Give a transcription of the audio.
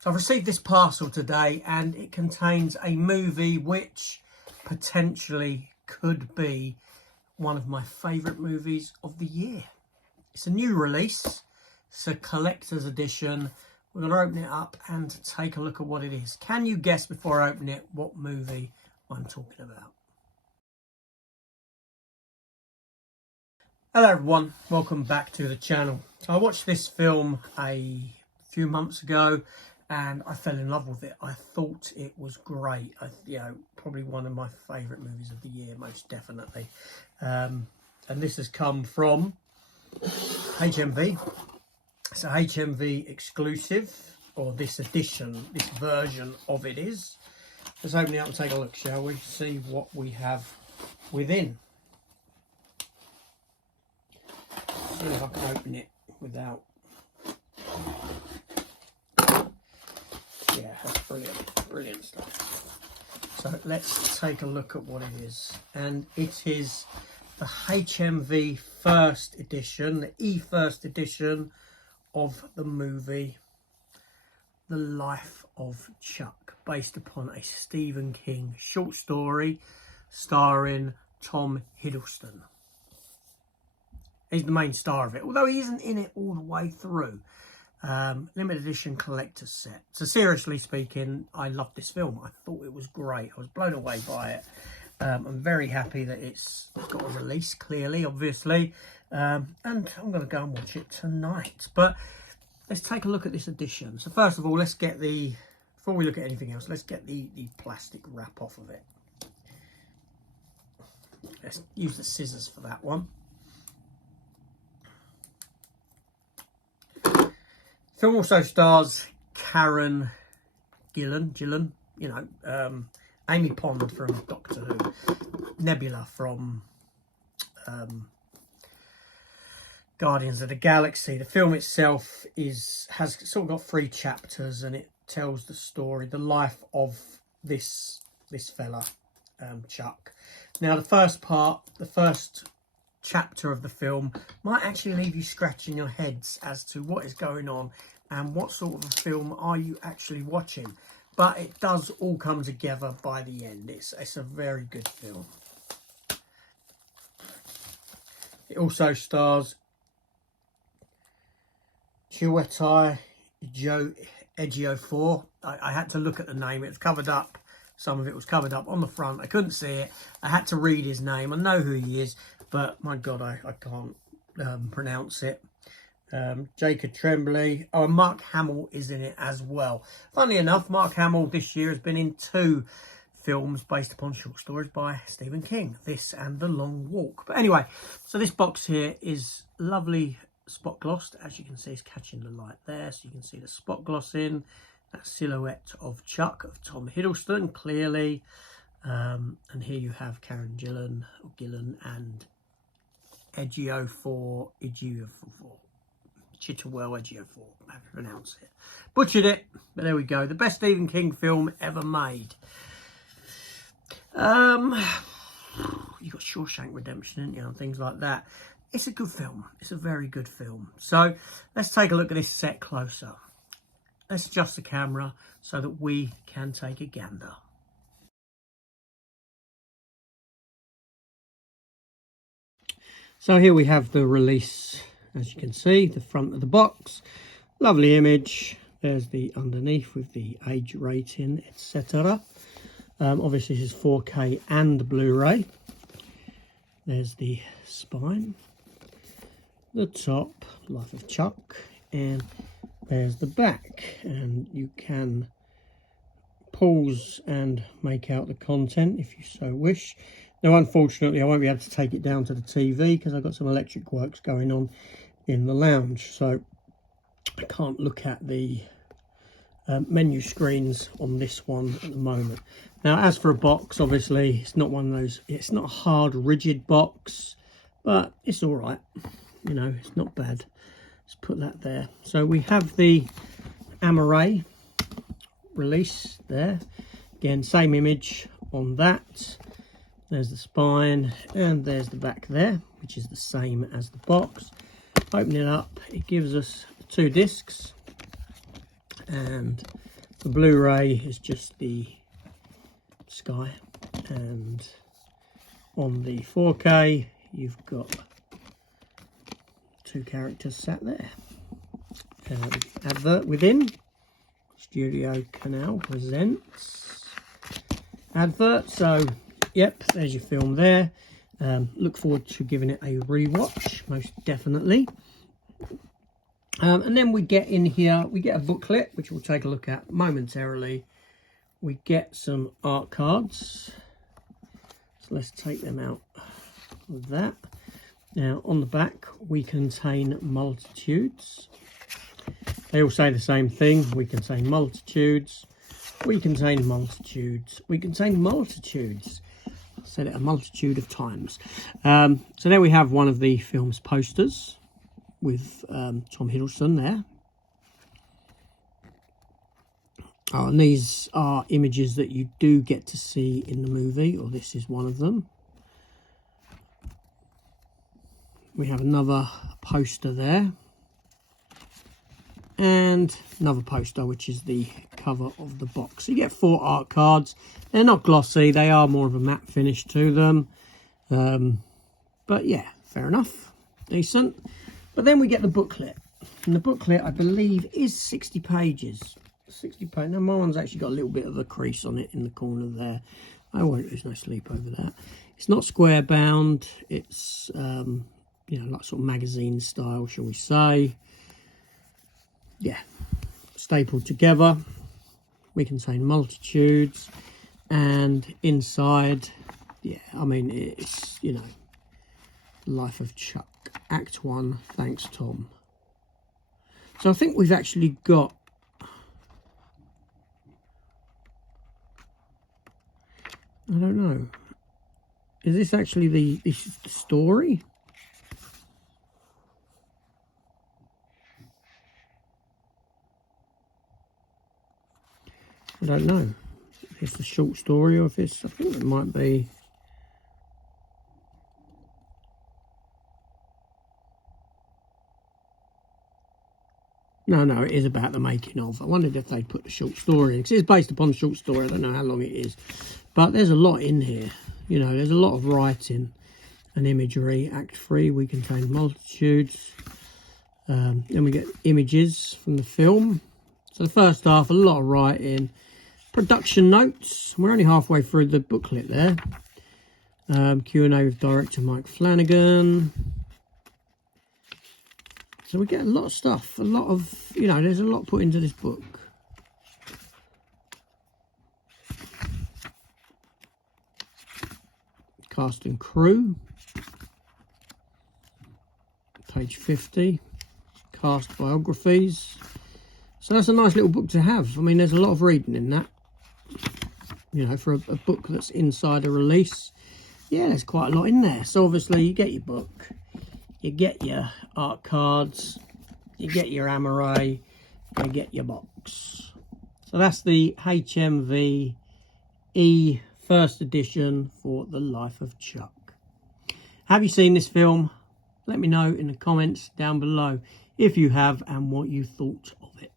So I've received this parcel today and it contains a movie which potentially could be one of my favourite movies of the year. It's a new release. It's a collector's edition. We're going to open it up and take a look at what it is. Can you guess before I open it what movie I'm talking about? Hello everyone, welcome back to the channel. So I watched this film a few months ago and I fell in love with it. I thought it was great. Probably one of my favourite movies of the year, most definitely. And this has come from HMV. It's a HMV exclusive, or this edition, this version of it is. Let's open it up and take a look, shall we? See what we have within. See if I can open it without. Yeah, that's brilliant, brilliant stuff. So let's take a look at what it is. And it is the HMV first edition, the E-first edition of the movie The Life of Chuck, based upon a Stephen King short story starring Tom Hiddleston. He's the main star of it, although he isn't in it all the way through. Limited edition collector's set. So seriously speaking, I loved this film. I thought it was great. I was blown away by it. I'm very happy that it's got a release, clearly, obviously. And I'm going to go and watch it tonight. But let's take a look at this edition. So first of all, let's get the, before we look at anything else, let's get the plastic wrap off of it. Let's use the scissors for that one. The film also stars Karen Gillan, Amy Pond from Doctor Who, Nebula from Guardians of the Galaxy. The film itself has sort of got 3 chapters, and it tells the story, the life of this fella, Chuck. Now, the first chapter of the film might actually leave you scratching your heads as to what is going on and what sort of a film are you actually watching. But it does all come together by the end. It's a very good film. It also stars Chiwetel Ejiofor. I had to look at the name. It's covered up. Some of it was covered up on the front. I couldn't see it. I had to read his name. I know who he is, but my God, I can't pronounce it. Jacob Tremblay. Oh, and Mark Hamill is in it as well. Funnily enough, Mark Hamill this year has been in 2 films based upon short stories by Stephen King. This and The Long Walk. But anyway, so this box here is lovely spot glossed. As you can see, it's catching the light there. So you can see the spot gloss in. That silhouette of Chuck, of Tom Hiddleston, clearly. And here you have Karen Gillan and Ejiofor. Chiwetel Ejiofor, how to pronounce it. Butchered it, but there we go. The best Stephen King film ever made. You got Shawshank Redemption, didn't you, and things like that. It's a good film. It's a very good film. So let's take a look at this set closer. Let's adjust the camera so that we can take a gander. So here we have the release. As you can see, the front of the box, lovely image. There's the underneath with the age rating, etc. Obviously this is 4K and Blu-ray. There's the spine, the top, Life of Chuck, and there's the back. And you can pause and make out the content if you so wish. Now, unfortunately, I won't be able to take it down to the TV because I've got some electric works going on in the lounge. So I can't look at the menu screens on this one at the moment. Now, as for a box, obviously, it's not one of those, it's not a hard, rigid box, but it's all right. You know, it's not bad. Let's put that there. So we have the Amaray release there. Again, same image on that. There's the spine and there's the back there, which is the same as the box. Open it up, it gives us 2 discs, and the Blu-ray is just the sky, and on the 4K you've got two characters sat there. Advert within. Studio Canal presents advert. So yep, there's your film there. Look forward to giving it a rewatch, most definitely. And then we get in here, we get a booklet, which we'll take a look at momentarily. We get some art cards. So let's take them out of that. Now, on the back, we contain multitudes. They all say the same thing. We contain multitudes. We contain multitudes. We contain multitudes. I've said it a multitude of times. So there we have one of the film's posters with Tom Hiddleston there. Oh, and these are images that you do get to see in the movie, or this is one of them. We have another poster there. And another poster, which is the cover of the box. So you get 4 art cards. They're not glossy. They are more of a matte finish to them. But yeah, fair enough. Decent. But then we get the booklet. And the booklet, I believe, is 60 pages. 60 pages. Now, my one's actually got a little bit of a crease on it in the corner there. I won't lose no sleep over that. It's not square bound. It's, you know, like sort of magazine style, shall we say. Yeah, stapled together. We contain multitudes, and inside, yeah, I mean, it's, you know, Life of Chuck, Act 1, thanks Tom. So I think we've actually got, I don't know, is this actually the story? I don't know if it's a short story or if it's, I think it might be. No, it is about the making of. I wondered if they'd put the short story in, because it's based upon the short story. I don't know how long it is, but there's a lot in here. You know, there's a lot of writing and imagery. Act 3, we contain multitudes. Then we get images from the film. So the first half, a lot of writing. Production notes. We're only halfway through the booklet there. Q&A with director Mike Flanagan. So we get a lot of stuff. A lot of, you know, there's a lot put into this book. Cast and crew. Page 50. Cast biographies. So that's a nice little book to have. I mean, there's a lot of reading in that. You know, for a book that's inside a release. Yeah, there's quite a lot in there. So obviously you get your book, you get your art cards, you get your amore, you get your box. So that's the HMV E first edition for The Life of Chuck. Have you seen this film? Let me know in the comments down below if you have and what you thought of it.